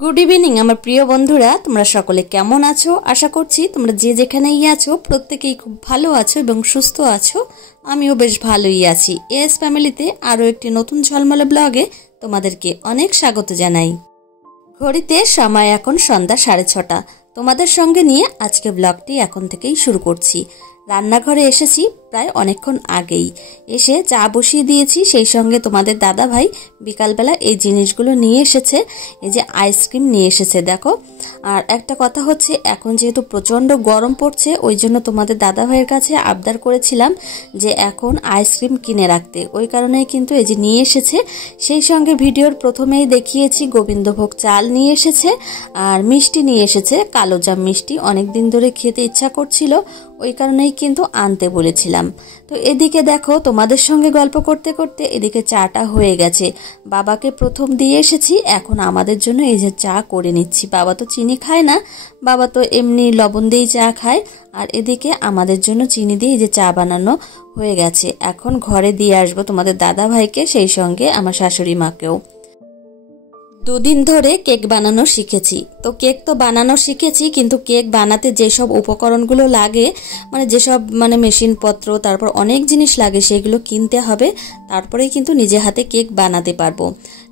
Good evening আমার প্রিয় বন্ধুরা, তোমরা সকলে কেমন আছো? আশা করছি তোমরা যে যেখানেই আছো প্রত্যেকেই খুব ভালো আছো এবং সুস্থ আছো। আমিও বেশ ভালোই আছি। এস ফ্যামিলিতে আরও একটি নতুন ঝলমলে ব্লগে তোমাদেরকে অনেক স্বাগত জানাই। ঘড়িতে সময় এখন সন্ধ্যা 6:30। তোমাদের সঙ্গে নিয়ে আজকে ব্লগটি এখন থেকেই শুরু করছি। রান্নাঘরে এসেছি প্রায় অনেকক্ষণ আগেই, এসে চা বসিয়ে দিয়েছি। সেই সঙ্গে তোমাদের দাদা ভাই বিকালবেলা এই জিনিসগুলো নিয়ে এসেছে। এই যে আইসক্রিম নিয়ে এসেছে দেখো। আর একটা কথা হচ্ছে, এখন যেহেতু প্রচণ্ড গরম পড়ছে, ওই জন্য তোমাদের দাদা ভাইয়ের কাছে আবদার করেছিলাম যে এখন আইসক্রিম কিনে রাখতে। ওই কারণেই কিন্তু এই যে নিয়ে এসেছে। সেই সঙ্গে ভিডিওর প্রথমেই দেখিয়েছি গোবিন্দভোগ চাল নিয়ে এসেছে আর মিষ্টি নিয়ে এসেছে, কালোজাম মিষ্টি। অনেক দিন ধরে খেতে ইচ্ছা করছিল, ওই কারণেই কিন্তু আনতে বলেছিলাম। তো এদিকে দেখো, তোমাদের সঙ্গে গল্প করতে করতে এদিকে চাটা হয়ে গেছে। বাবাকে প্রথম দিয়ে এসেছি, এখন আমাদের জন্য এই যে চা করে নিচ্ছি। বাবা তো চিনি খায় না, বাবা তো এমনি লবণ দিয়েই চা খায়। আর এদিকে আমাদের জন্য চিনি দিয়ে এই যে চা বানানো হয়ে গেছে। এখন ঘরে দিয়ে আসবো তোমাদের দাদা ভাইকে, সেই সঙ্গে আমার শাশুড়ি মাকেও। দুদিন ধরে কেক বানানো শিখেছি। তো কেক তো বানানো শিখেছি, কিন্তু কেক বানাতে যেসব উপকরণগুলো লাগে, যেসব মেশিনপত্র, তারপর অনেক জিনিস লাগে, সেগুলো কিনতে হবে, তারপরেই কিন্তু নিজে হাতে কেক বানাতে পারবো।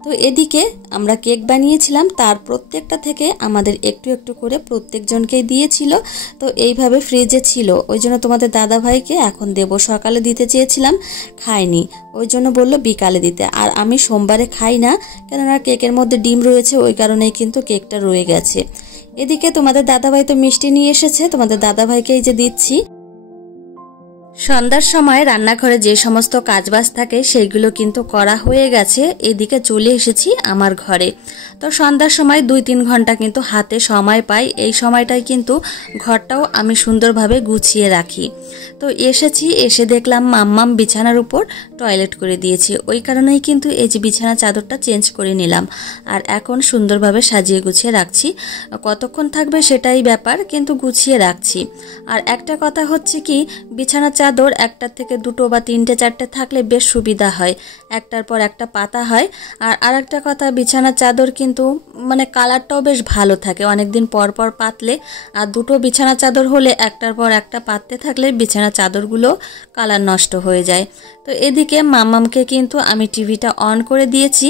তো এদিকে আমরা কেক বানিয়েছিলাম, তার প্রত্যেকটা থেকে আমাদের একটু একটু করে প্রত্যেকজনকেই দিয়েছিল। তো এইভাবে ফ্রিজে ছিল, ওই জন্য তোমাদের দাদা ভাইকে এখন দেব। সকালে দিতে চেয়েছিলাম, খাইনি, ওই জন্য বললো বিকালে দিতে। আর আমি সোমবারে খাই না, কেননা কেকের মধ্যে ডিম রয়েছে, ওই কারণেই কিন্তু কেকটা রয়ে গেছে। এদিকে তোমাদের দাদাভাই তো মিষ্টি নিয়ে এসেছে, তোমাদের দাদাভাইকে এই যে দিচ্ছি। সন্ধ্যার সময় রান্নাঘরে যে সমস্ত কাজবাজ থাকে সেইগুলো কিন্তু করা হয়ে গেছে। এদিকে চলে এসেছি আমার ঘরে। তো সন্ধ্যার সময় 2-3 ঘন্টা কিন্তু হাতে সময় পাই। এই সময়টাই কিন্তু ঘরটাও আমি সুন্দরভাবে গুছিয়ে রাখি। তো এসে দেখলাম মাম্মাম বিছানার উপর টয়লেট করে দিয়েছে। ওই কারণেই কিন্তু এই যে বিছানা চাদরটা চেঞ্জ করে নিলাম, আর এখন সুন্দরভাবে সাজিয়ে গুছিয়ে রাখছি। কতক্ষণ থাকবে সেটাই ব্যাপার, কিন্তু গুছিয়ে রাখছি। আর একটা কথা হচ্ছে কি, বিছানা চাদর একটা থেকে 2 বা 3টে 4টে থাকলে বেশ সুবিধা হয়, একটার পর একটা পাতা হয়। আর আরেকটা কথা, বিছানা চাদর কিন্তু কালারটাও বেশ ভালো থাকে অনেকদিন পর পর পাতলে। আর 2টো বিছানা চাদর হলে একটার পর একটা পাততে থাকলে বিছানা চাদরগুলো কালার নষ্ট হয়ে যায়। তো এদিকে মাম্মামকে কিন্তু আমি টিভিটা অন করে দিয়েছি।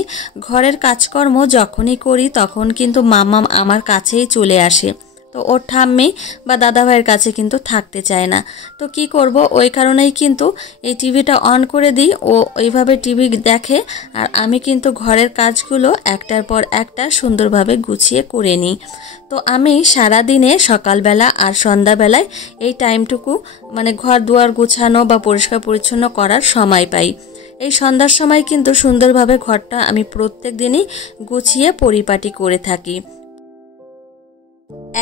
ঘরের কাজকর্ম যখনই করি তখন কিন্তু মাম্মাম আমার কাছেই চলে আসে। তো ওর ঠাম্মি বা দাদা ভাইয়ের কাছে কিন্তু থাকতে চায় না। তো কি করব, ওই কারণেই কিন্তু এই টিভিটা অন করে দিই। ও ওইভাবে টিভি দেখে, আর আমি কিন্তু ঘরের কাজগুলো একটার পর একটা সুন্দরভাবে গুছিয়ে করে নিই। তো আমি সারাদিনে সকালবেলা আর সন্ধ্যাবেলায় এই টাইমটুকু ঘর দুয়ার গুছানো বা পরিষ্কার পরিচ্ছন্ন করার সময় পাই। এই সন্ধ্যার সময় কিন্তু সুন্দরভাবে ঘরটা আমি প্রত্যেক দিনই গুছিয়ে পরিপাটি করে থাকি।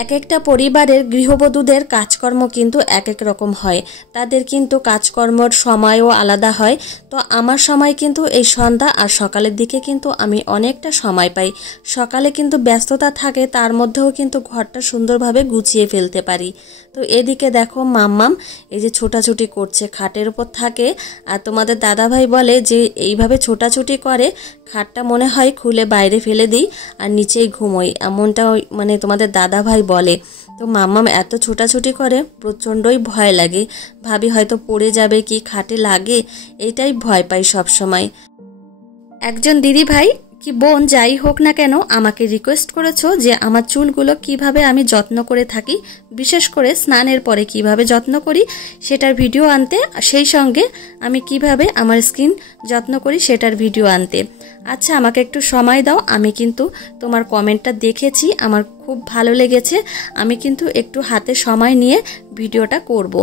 এক একটা পরিবারের গৃহবধূদের কাজকর্ম কিন্তু এক এক রকম হয়, তাদের কিন্তু কাজকর্মর সময়ও আলাদা হয়। তো আমার সময় কিন্তু এই সন্ধ্যা আর সকালের দিকে কিন্তু আমি অনেকটা সময় পাই। সকালে কিন্তু ব্যস্ততা থাকে, তার মধ্যেও কিন্তু ঘরটা সুন্দরভাবে গুছিয়ে ফেলতে পারি। তো এদিকে দেখো মাম্মাম এই যে ছোটাছুটি করছে, খাটের উপর থাকে। আর তোমাদের দাদাভাই বলে যে এইভাবে ছোটাছুটি করে খাটটা মনে হয় খুলে বাইরে ফেলে দিই আর নিচেই ঘুমোই, এমনটা তোমাদের দাদাভাই বলে। তো মাম্মাম এত ছোটাছুটি করে প্রচণ্ডই ভয় লাগে, ভাবি হয়তো পড়ে যাবে কি খাটে লাগে, এইটাই ভয় পাই সব সময়। একজন দিদি ভাই কি বোন যাই হোক না কেন আমাকে রিকোয়েস্ট করেছো যে আমার চুলগুলো কিভাবে আমি যত্ন করে থাকি, বিশেষ করে স্নানের পরে কিভাবে যত্ন করি সেটার ভিডিও আনতে, সেই সঙ্গে আমি কিভাবে আমার স্কিন যত্ন করি সেটার ভিডিও আনতে। আচ্ছা, আমাকে একটু সময় দাও, আমি কিন্তু তোমার কমেন্টটা দেখেছি, আমার খুব ভালো লেগেছে। আমি কিন্তু একটু হাতে সময় নিয়ে ভিডিওটা করব।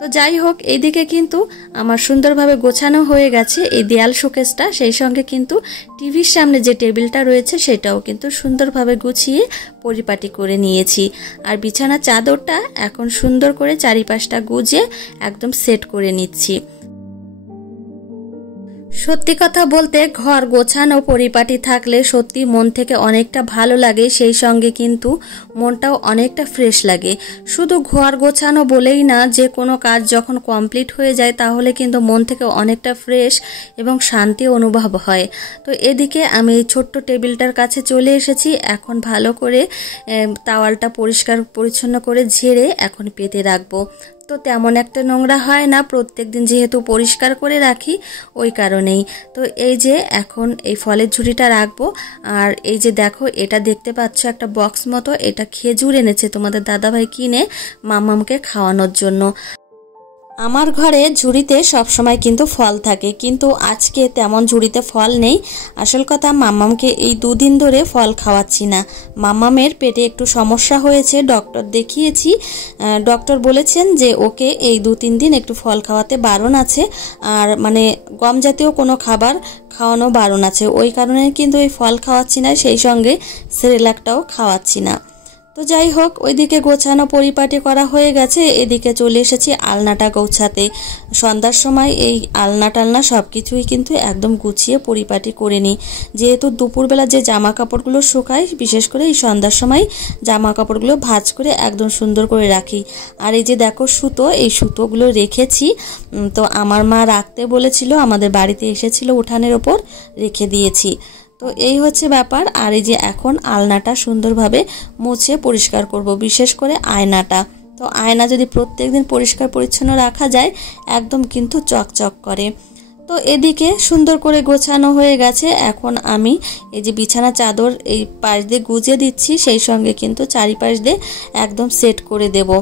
তো যাই হোক, এইদিকে কিন্তু আমার সুন্দরভাবে গোছানো হয়ে গেছে এই দেয়াল শোকেসটা, সেই সঙ্গে কিন্তু টিভির সামনে যে টেবিলটা রয়েছে সেটাও কিন্তু সুন্দরভাবে গুছিয়ে পরিপাটি করে নিয়েছি। আর বিছানা চাদরটা এখন সুন্দর করে চারিপাশটা গুজিয়ে একদম সেট করে নিচ্ছি। সত্যি কথা বলতে ঘর গোছানো পরিপাটি থাকলে সত্যি মন থেকে অনেকটা ভালো লাগে, সেই সঙ্গে কিন্তু মনটাও অনেকটা ফ্রেশ লাগে। শুধু ঘর গোছানো বলেই না, যে কোনো কাজ যখন কমপ্লিট হয়ে যায় তাহলে কিন্তু মন থেকে অনেকটা ফ্রেশ এবং শান্তি অনুভব হয়। তো এদিকে আমি এই ছোট্ট টেবিলটার কাছে চলে এসেছি। এখন ভালো করে তাওয়ালটা পরিষ্কার পরিচ্ছন্ন করে ঝেড়ে এখন পেতে রাখবো। তো তেমন একটা নোংরা হয় না, প্রত্যেক দিন যেহেতু পরিষ্কার করে রাখি ওই কারণেই। তো এই যে এখন এই ফলের ঝুড়িটা রাখবো। আর এই যে দেখো, এটা দেখতে পাচ্ছ একটা বক্স মতো, এটা খেজুর এনেছে তোমাদের দাদাভাই কিনে মাম্মামকে খাওয়ানোর জন্য। আমার ঘরে ঝুড়িতে সবসময় কিন্তু ফল থাকে, কিন্তু আজকে তেমন ঝুড়িতে ফল নেই। আসল কথা, মাম্মামকে এই দুদিন ধরে ফল খাওয়াচ্ছি না। মাম্মামের পেটে একটু সমস্যা হয়েছে, ডক্টর দেখিয়েছি। ডক্টর বলেছেন যে ওকে এই 2-3 দিন একটু ফল খাওয়াতে বারণ আছে, আর মানে গম জাতীয় কোনো খাবার খাওয়ানো বারণ আছে। ওই কারণে কিন্তু এই ফল খাওয়াচ্ছি না, সেই সঙ্গে সেরেলাকটাও খাওয়াচ্ছি না। তো যাই হোক, ওইদিকে গোছানো পরিপাটি করা হয়ে গেছে, এদিকে চলে এসেছি আলনাটা গোছাতে। সন্ধ্যার সময় এই আলনা টালনা সব কিছুই কিন্তু একদম গুছিয়ে পরিপাটি করে নিই, যেহেতু দুপুরবেলা যে জামা কাপড়গুলো শুকায়, বিশেষ করে এই সন্ধ্যার সময় জামা কাপড়গুলো ভাঁজ করে একদম সুন্দর করে রাখি। আর এই যে দেখো সুতো, এই সুতোগুলো রেখেছি। তো আমার মা রাখতে বলেছিল, আমাদের বাড়িতে এসেছিল, উঠানের ওপর রেখে দিয়েছি। তো এই হচ্ছে ব্যাপার। আর এই যে এখন আলনাটা সুন্দরভাবে মুছে পরিষ্কার করব, বিশেষ করে আয়নাটা। তো আয়না যদি প্রত্যেকদিন পরিষ্কার পরিচ্ছন্ন রাখা যায় একদম কিন্তু চকচক করে। তো এদিকে সুন্দর করে গোছানো হয়ে গেছে। এখন আমি এই যে বিছানা চাদর এই পাশ দিয়ে গুজে দিচ্ছি, সেই সঙ্গে কিন্তু চারিপাশ দিয়ে একদম সেট করে দেব।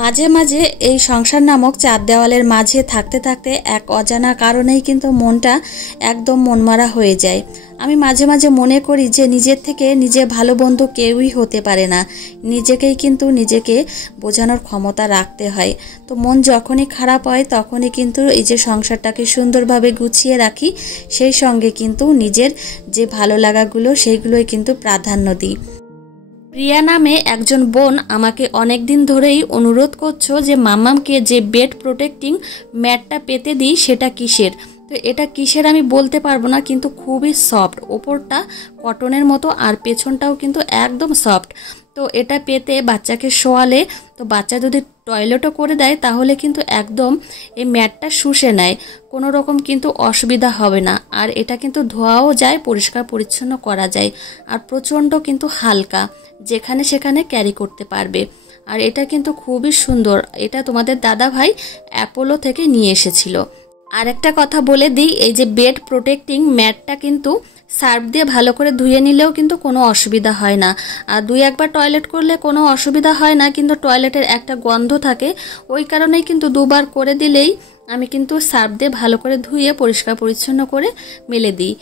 মাঝে মাঝে এই সংসার নামক চার দেওয়ালের মাঝে থাকতে থাকতে এক অজানা কারণেই কিন্তু মনটা একদম মনমরা হয়ে যায়। আমি মাঝে মাঝে মনে করি যে নিজের থেকে নিজে ভালো বন্ধু কেউই হতে পারে না, নিজেকেই কিন্তু নিজেকে বোঝানোর ক্ষমতা রাখতে হয়। তো মন যখনই খারাপ হয় তখনই কিন্তু এই যে সংসারটাকে সুন্দরভাবে গুছিয়ে রাখি, সেই সঙ্গে কিন্তু নিজের যে ভালো লাগাগুলো সেইগুলোই কিন্তু প্রাধান্য দিই। প্রিয়া নামে একজন বোন আমাকে অনেক দিন ধরেই অনুরোধ করছো যে মাম্মামকে যে বেড প্রোটেক্টিং ম্যাটটা পেতে দিই সেটা কিসের। তো এটা কিসের আমি বলতে পারবো না, কিন্তু খুবই সফট, ওপরটা কটনের মতো আর পেছনটাও কিন্তু একদম সফট। তো এটা পেতে বাচ্চাকে শোয়ালে, তো বাচ্চা যদি টয়লেটও করে দেয় তাহলে কিন্তু একদম এই ম্যাটটা শুষে নেয়, কোনো রকম কিন্তু অসুবিধা হবে না। আর এটা কিন্তু ধোয়াও যায়, পরিষ্কার পরিচ্ছন্ন করা যায়, আর প্রচণ্ড কিন্তু হালকা, যেখানে সেখানে ক্যারি করতে পারবে। আর এটা কিন্তু খুবই সুন্দর, এটা তোমাদের দাদা ভাই অ্যাপোলো থেকে নিয়ে এসেছিল। আর একটা কথা বলে দিই, এই যে বেড প্রোটেক্টিং ম্যাটটা কিন্তু সার্ফ দিয়ে ভালো করে ধুয়ে নিলেও কিন্তু কোনো অসুবিধা হয় না। আর 2-1 বার টয়লেট করলে কোনো অসুবিধা হয় না, কিন্তু টয়লেটের একটা গন্ধ থাকে, ওই কারণেই কিন্তু 2 বার করে দিলেই আমি কিন্তু সার্ফ দিয়ে ভালো করে ধুয়ে পরিষ্কার পরিচ্ছন্ন করে মেলে দিই।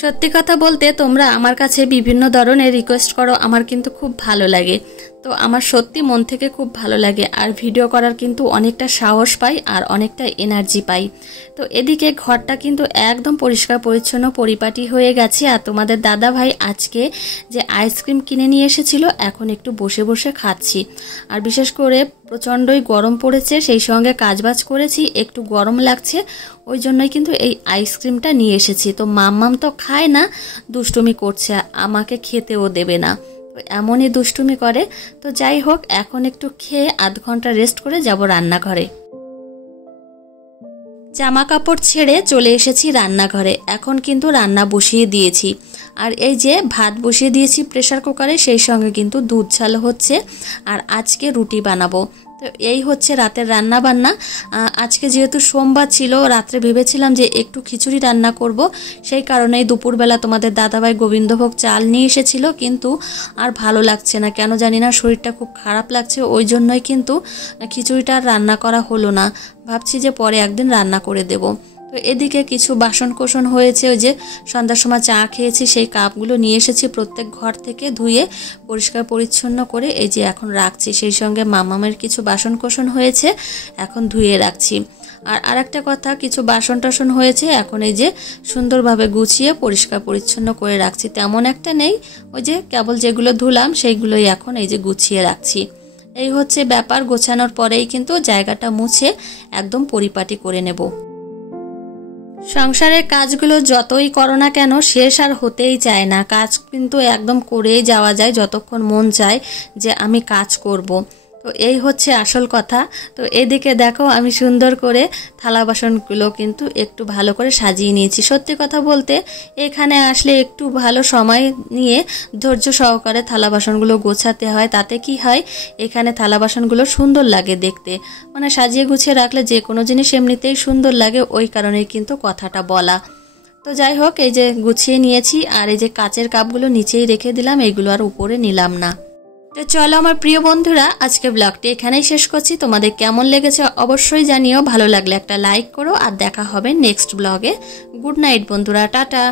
সত্যি কথা বলতে তোমরা আমার কাছে বিভিন্ন ধরনের রিকোয়েস্ট করো, আমার কিন্তু খুব ভালো লাগে। তো আমার সত্যি মন থেকে খুব ভালো লাগে, আর ভিডিও করার কিন্তু অনেকটা সাহস পাই আর অনেকটা এনার্জি পাই। তো এদিকে ঘরটা কিন্তু একদম পরিষ্কার পরিচ্ছন্ন পরিপাটি হয়ে গেছে। আর তোমাদের দাদা ভাই আজকে যে আইসক্রিম কিনে নিয়ে এসেছিল, এখন একটু বসে বসে খাচ্ছি। আর বিশেষ করে প্রচণ্ডই গরম পড়েছে, সেই সঙ্গে কাজবাজ করেছি, একটু গরম লাগছে, ওই জন্যই কিন্তু এই আইসক্রিমটা নিয়ে এসেছি। তো মাম্মাম তো খায় না, দুষ্টুমি করছে, আমাকে খেতেও দেবে না, এমনই দুষ্টুমি করে। তো যাই হোক, এখন একটু খেয়ে আধ ঘন্টা রেস্ট করে যাব রান্নাঘরে। জামা কাপড় ছেড়ে চলে এসেছি রান্নাঘরে, এখন কিন্তু রান্না বসিয়ে দিয়েছি। আর এই যে ভাত বসিয়ে দিয়েছি প্রেসার কুকারে, সেই সঙ্গে কিন্তু দুধ ঝাল হচ্ছে, আর আজকে রুটি বানাবো। তো এই হচ্ছে রাতের রান্না বান্না। আজকে যেহেতু সোমবার ছিল, রাত্রে ভেবেছিলাম যে একটু খিচুড়ি রান্না করব, সেই কারণেই দুপুরবেলা তোমাদের দাদাভাই গোবিন্দভোগ চাল নিয়ে এসেছিল, কিন্তু আর ভালো লাগছে না, কেন জানি না শরীরটা খুব খারাপ লাগছে, ওই জন্যই কিন্তু খিচুড়িটা আর রান্না করা হলো না। ভাবছি যে পরে একদিন রান্না করে দেব। তো এদিকে কিছু বাসন কোসন হয়েছে, ওই যে সন্ধ্যার সময় চা খেয়েছি সেই কাপগুলো নিয়ে এসেছি প্রত্যেক ঘর থেকে ধুয়ে পরিষ্কার পরিচ্ছন্ন করে এই যে এখন রাখছি। সেই সঙ্গে মামামের কিছু বাসন কোসন হয়েছে, এখন ধুয়ে রাখছি। আর আরেকটা কথা, কিছু বাসন টাসন হয়েছে, এখন এই যে সুন্দরভাবে গুছিয়ে পরিষ্কার পরিচ্ছন্ন করে রাখছি। তেমন একটা নেই, ওই যে কেবল যেগুলো ধুলাম সেইগুলোই এখন এই যে গুছিয়ে রাখছি। এই হচ্ছে ব্যাপার, গোছানোর পরেই কিন্তু জায়গাটা মুছে একদম পরিপাটি করে নেব। সংসারের কাজগুলো যতই করো না কেন শেষ আর হতেই চায় না। কাজ কিন্তু একদম করেই যাওয়া যায় যতক্ষণ মন চায় যে আমি কাজ করব। তো এই হচ্ছে আসল কথা। তো এদিকে দেখো আমি সুন্দর করে থালা বাসনগুলো কিন্তু একটু ভালো করে সাজিয়ে নিয়েছি। সত্যি কথা বলতে এখানে আসলে একটু ভালো সময় নিয়ে ধৈর্য সহকারে থালা বাসনগুলো গোছাতে হয়। তাতে কি হয়, এখানে থালা বাসনগুলো সুন্দর লাগে দেখতে। মানে সাজিয়ে গুছিয়ে রাখলে যে কোনো জিনিস এমনিতেই সুন্দর লাগে, ওই কারণেই কিন্তু কথাটা বলা। তো যাই হোক, এই যে গুছিয়ে নিয়েছি, আর এই যে কাচের কাপগুলো নিচেই রেখে দিলাম, এইগুলো আর উপরে নিলাম না। তো চলো আমার প্রিয় বন্ধুরা, আজকে ব্লগটি এখানেই শেষ করছি। তোমাদের কেমন লেগেছে অবশ্যই জানিও। ভালো লাগলে একটা লাইক করো, আর দেখা হবে নেক্সট ব্লগে। গুড নাইট বন্ধুরা, টাটা।